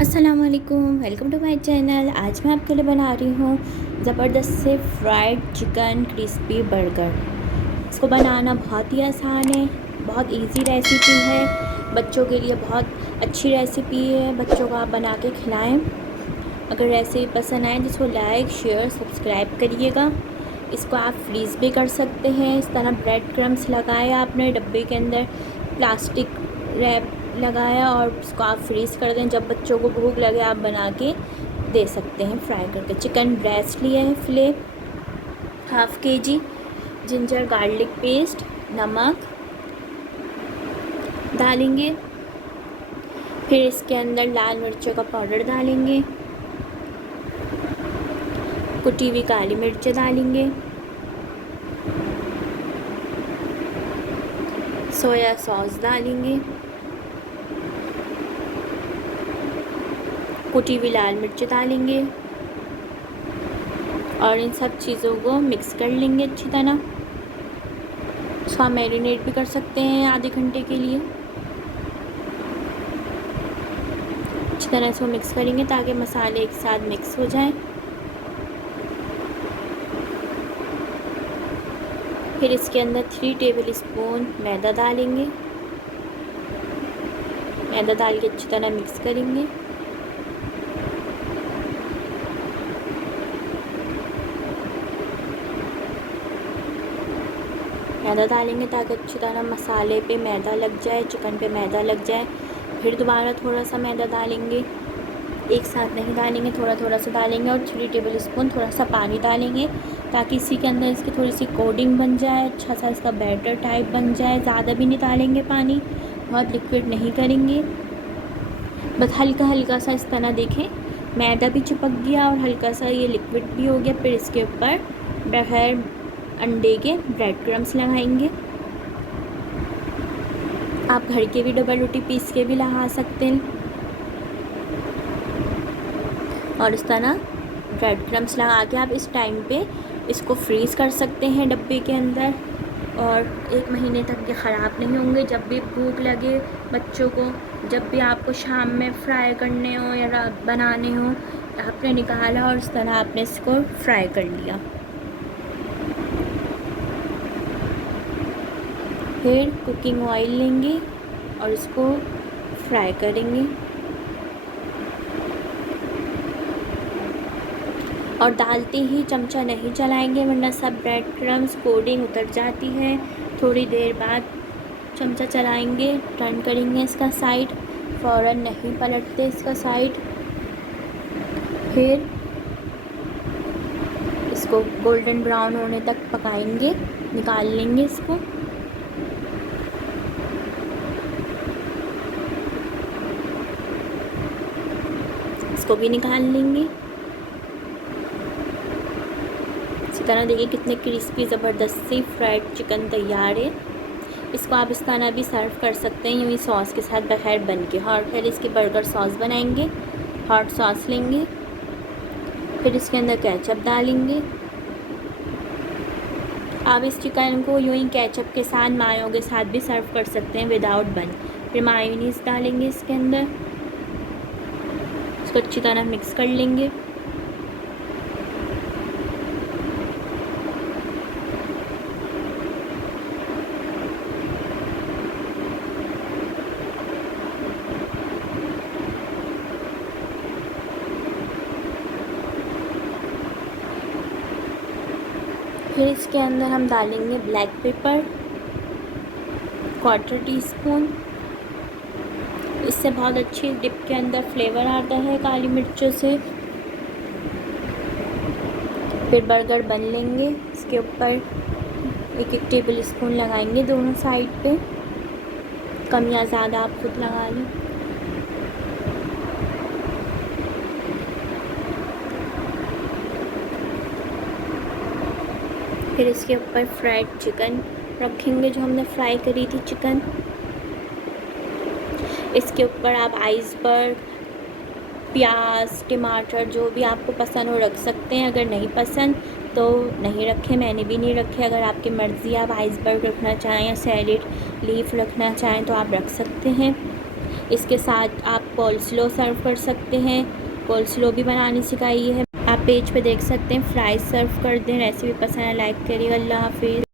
अस्सलामुअलैकुम, welcome to my channel. आज मैं आपके लिए बना रही हूँ ज़बरदस्त से फ्राइड चिकन क्रिस्पी बर्गर। इसको बनाना बहुत ही आसान है, बहुत इजी रेसिपी है, बच्चों के लिए बहुत अच्छी रेसिपी है। बच्चों को आप बना के खिलाएं। अगर रेसिपी पसंद आए तो इसको लाइक शेयर सब्सक्राइब करिएगा। इसको आप फ्रीज़ भी कर सकते हैं। इस तरह ब्रेड क्रम्स लगाए आपने डब्बे के अंदर, प्लास्टिक रैप लगाया और उसको आप फ्रीज़ कर दें। जब बच्चों को भूख लगे आप बना के दे सकते हैं फ्राई करके। चिकन ब्रेस्ट लिए हैं fillet, half kg ginger garlic paste, नमक डालेंगे। फिर इसके अंदर लाल मिर्चों का पाउडर डालेंगे, कुटी हुई काली मिर्च डालेंगे, सोया सॉस डालेंगे, कुटी हुई लाल मिर्च डालेंगे और इन सब चीज़ों को मिक्स कर लेंगे अच्छी तरह। इसको आप मैरिनेट भी कर सकते हैं आधे घंटे के लिए। अच्छी तरह इसको मिक्स करेंगे ताकि मसाले एक साथ मिक्स हो जाएं। फिर इसके अंदर 3 टेबल स्पून मैदा डालेंगे। मैदा डाल के अच्छी तरह मिक्स करेंगे। मैदा डालेंगे ताकि अच्छी तरह मसाले पे मैदा लग जाए, चिकन पे मैदा लग जाए। फिर दोबारा थोड़ा सा मैदा डालेंगे, एक साथ नहीं डालेंगे, थोड़ा थोड़ा सा डालेंगे। और 3 टेबल स्पून थोड़ा सा पानी डालेंगे ताकि इसी के अंदर इसकी थोड़ी सी कोटिंग बन जाए, अच्छा सा इसका बैटर टाइप बन जाए। ज़्यादा भी नहीं डालेंगे पानी, बहुत लिक्विड नहीं करेंगे, बस हल्का हल्का सा। इस तरह देखें मैदा भी चिपक गया और हल्का सा ये लिक्विड भी हो गया। फिर इसके ऊपर बगैर अंडे के ब्रेड क्रम्स लगाएंगे। आप घर के भी डबल रोटी पीस के भी लगा सकते हैं और इस तरह ब्रेड क्रम्स लगा के आप इस टाइम पे इसको फ्रीज़ कर सकते हैं डब्बे के अंदर और 1 महीने तक ये ख़राब नहीं होंगे। जब भी भूख लगे बच्चों को, जब भी आपको शाम में फ्राई करने हो या बनाने हो, आपने निकाला और इस तरह आपने इसको फ्राई कर लिया। फिर कुकिंग ऑयल लेंगे और इसको फ्राई करेंगे और डालते ही चमचा नहीं चलाएंगे वरना सब ब्रेड क्रम्स कोटिंग उतर जाती है। थोड़ी देर बाद चमचा चलाएंगे, टर्न करेंगे इसका साइड, फ़ौरन नहीं पलटते इसका साइड। फिर इसको गोल्डन ब्राउन होने तक पकाएंगे, निकाल लेंगे इसको। इसको भी निकाल लेंगे। इसी तरह देखिए कितने क्रिस्पी ज़बरदस्त सी फ्राइड चिकन तैयार है। इसको आप इस तरह भी सर्व कर सकते हैं यूँ ही सॉस के साथ बगैर बन के। और फिर इसकी बर्गर सॉस बनाएंगे। हॉट सॉस लेंगे, फिर इसके अंदर केचप डालेंगे। आप इस चिकन को यूँ ही केचप के साथ, मायो के साथ भी सर्व कर सकते हैं विदाउट बन। फिर मायोनीज़ डालेंगे इसके अंदर, इसको अच्छी तरह मिक्स कर लेंगे। फिर इसके अंदर हम डालेंगे ब्लैक पेपर 1/4 टीस्पून। इससे बहुत अच्छी डिप के अंदर फ्लेवर आता है काली मिर्चों से। फिर बर्गर बन लेंगे, इसके ऊपर 1-1 टेबल स्पून लगाएंगे दोनों साइड पे। कम या ज़्यादा आप खुद लगा लें। फिर इसके ऊपर फ्राइड चिकन रखेंगे, जो हमने फ्राई करी थी चिकन। इसके ऊपर आप आइसबर्ग, प्याज, टमाटर जो भी आपको पसंद हो रख सकते हैं। अगर नहीं पसंद तो नहीं रखें, मैंने भी नहीं रखे। अगर आपकी मर्ज़ी, आप आइसबर्ग रखना चाहें या सैलेड लीफ रखना चाहें तो आप रख सकते हैं। इसके साथ आपको कोल्स्लो सर्व कर सकते हैं। कोल्स्लो भी बनानी सिखाई है। आप पेज पे देख सकते हैं। फ्राइज सर्व कर दें। रेसिपी पसंद है लाइक करिए। अल्लाह हाफिज़।